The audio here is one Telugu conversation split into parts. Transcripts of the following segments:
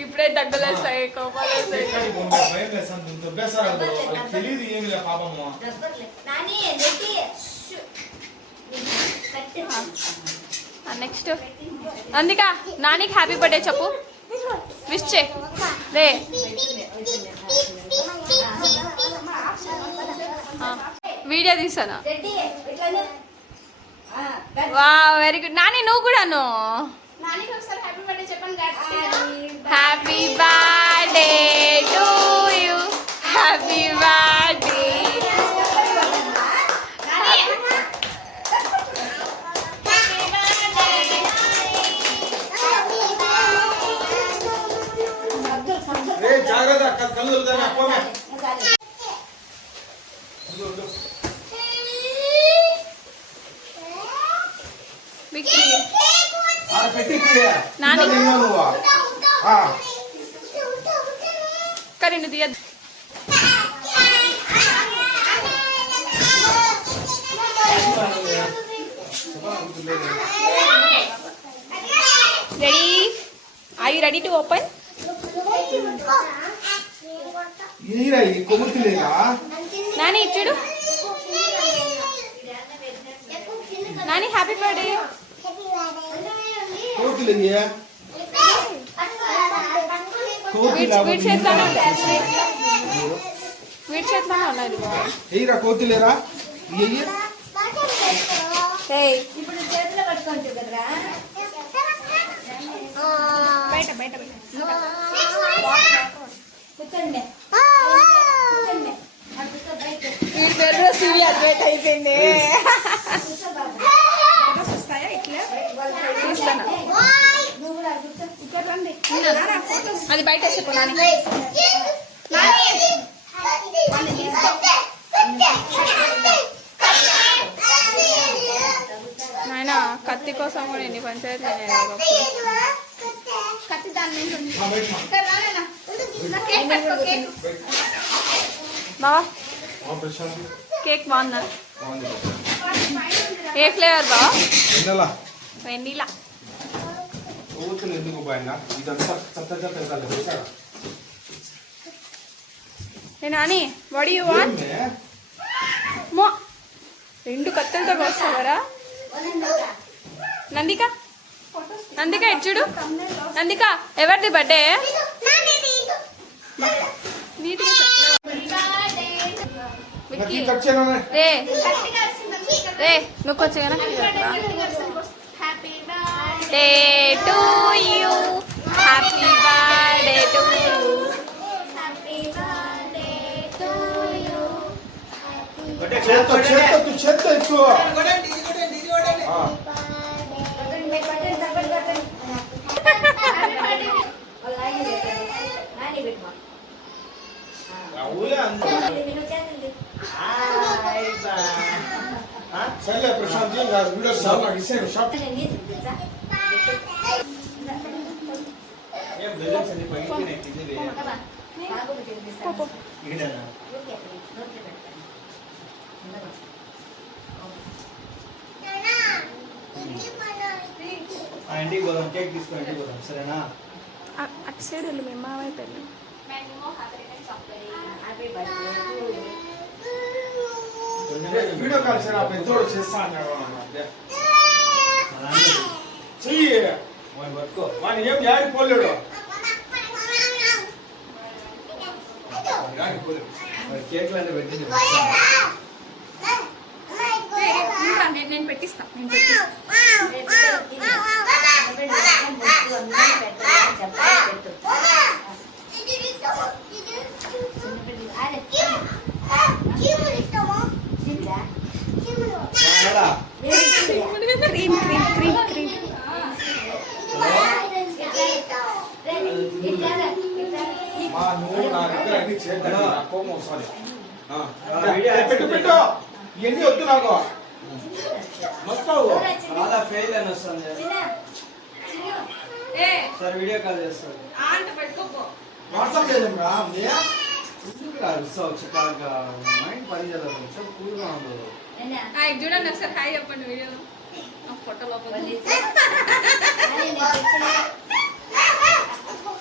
ఇప్పుడే దగ్గలేస్తాయి కోపాలు నెక్స్ట్ అందుక నానికి హ్యాపీ బర్త్డే చెప్పు విష్ చే రే వీడియో తీసాను వా వెరీ గుడ్ నాని నువ్వు కూడాను happy birthday to you happy birthday జాగ్రత్త కళ్ళు కరెంట్ తీయద్దు ready I you ready to open Nani చూడు నాని హ్యాపీ బర్త్డే వీడి చేతిలోనే ఉన్నది కోతిలేరా ఇప్పుడు చేతిలో పట్టుకుంటుంది కదరా బయట బయట కూర్చోండి అడ్వైట్ అయిపోయింది అది బయట వేసుకో నాయన కత్తి కోసం కూడా ఎన్ని పంచాయతీలు కత్తి దాని బావా కేక్ బాగుందా ఏ ఫ్లేవర్ బావా వెన్నీలా నాని వాట్ యు వాంట్ మో రెండు కత్తెలతో వస్తావరా నందిక నందిక ఇటు చూడు నందిక ఎవరిది బర్త్డే రే రే నువ్వు కొంచెం day to you happy birthday to you Prashant video shop shop ఇంటికి పోదాం కేక్ తీసుకొని ఇంటికి పోదాం సరేనా అటు సైడ్ వెళ్ళు మేము మావయ్య పెళ్ళి వీడియో కాల్ చేయరా పెద్దోడు చేస్తా అన్నాడు చెయ్యి వాడిని పట్టుకో వాడిని ఏం యాడికి పోలేడు కేక్లు అంటే పెట్టింది నేను పెట్టిస్తా క్రీమ్ నువ్వు నా దగ్గర అన్ని చేద్దాం నా కోపం వస్తుంది వీడియో పెట్టు పెట్టు ఇవన్నీ వద్దు నాకు వస్తావు చాలా ఫెయిల్ అని వస్తుంది చిన్న ఏ సార్ వీడియో కాల్ చేస్తారు ఆంట పెట్టుకోపో వాట్సాప్ లేదమ్మా ఎందుకు అరుస్తావు చికాగా మైండ్ పని చేయదు కొంచెం కూల్గా ఉండదు ఎన్న హాయ్ చూడండి ఒకసారి హాయ్ చెప్పండి వీడియోలో ఫోటో లోపల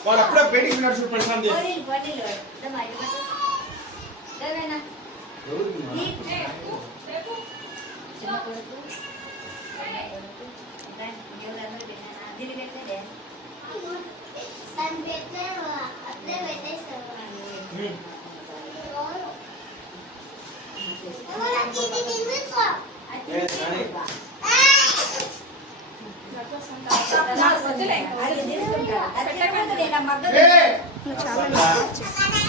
వాడు అప్పుడే బయటికి నడుచు ప్రశాంత్ పోనీలు పోనీలు దమ్మా ఇది దేవేనా ఎవరికి ఈ చిన్న కొడుకు ఎవరందరూ పెట్టినా దీని పెట్టలేదే అది తీసుకుంటా అది తీసుకుంటా నేను మగ్గ ఏ చాలా